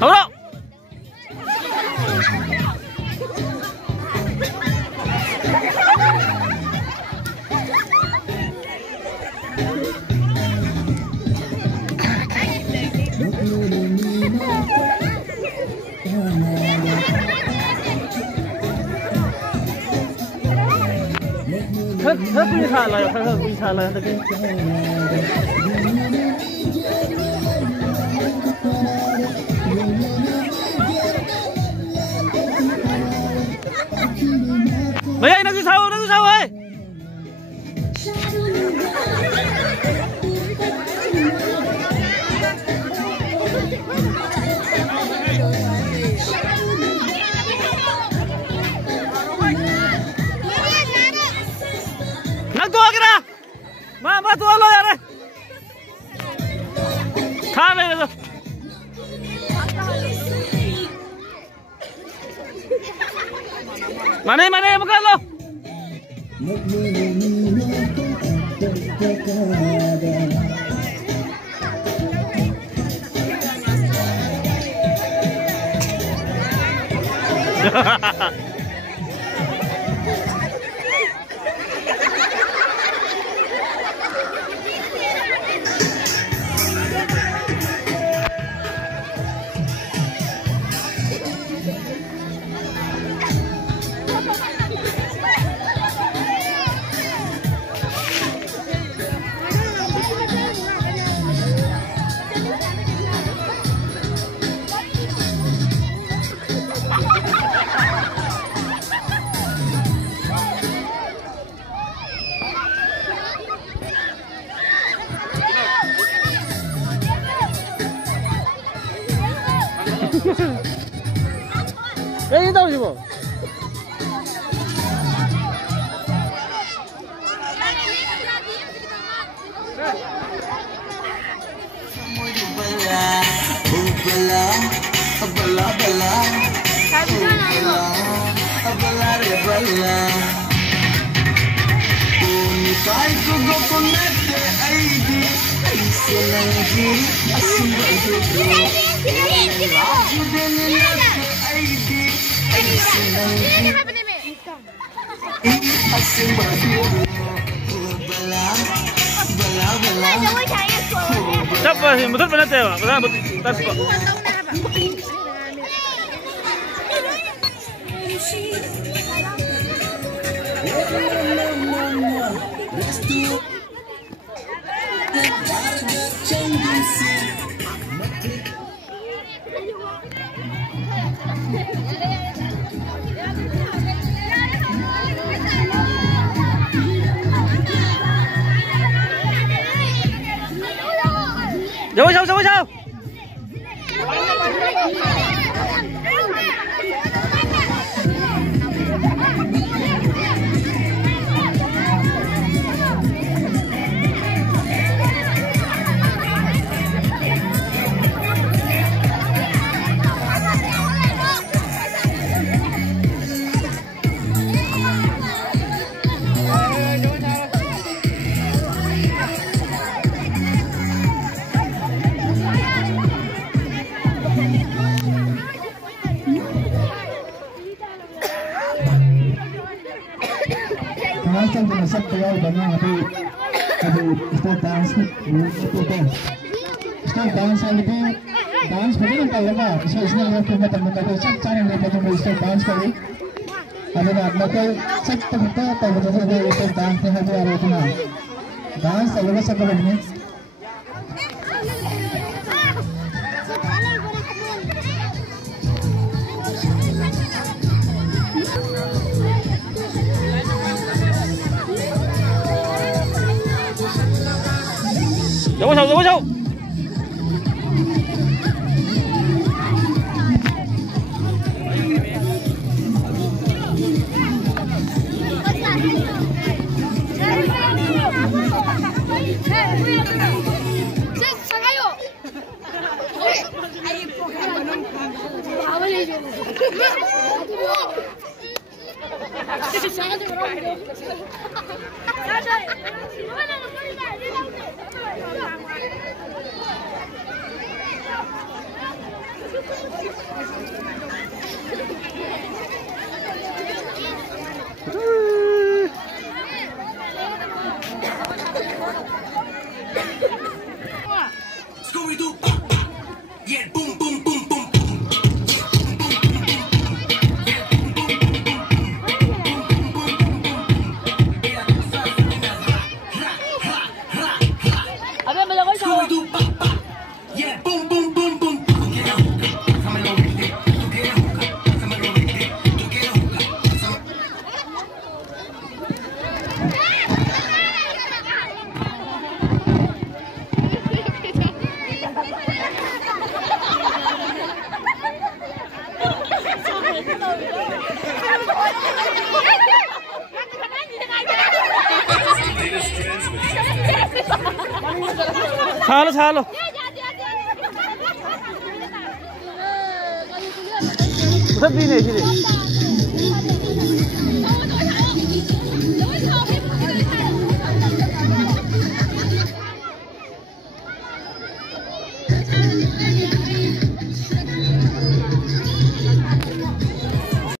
好了。他不看了，他不看了，他跟。Mày nó cứ sao ơi. Nang tua kira. Ma tua lo yaar. Kha le lo. Mana makan lo. Ini tahu sih, Bu. Siapa sih? Betul benar cewek, betul. Jauh. सब तैयार बना अभी इसका डांस में इसका डांस आगे डांस बजे ना लगा इसने लोग के मतलब मतलब सब चैनल में तो इसका डांस करे अभी ना मतलब सब तो बजे इसका डांस है जो आ रहा है ना डांस अलग सब लगने走走走走。Halo, halo. Bisa bini sini.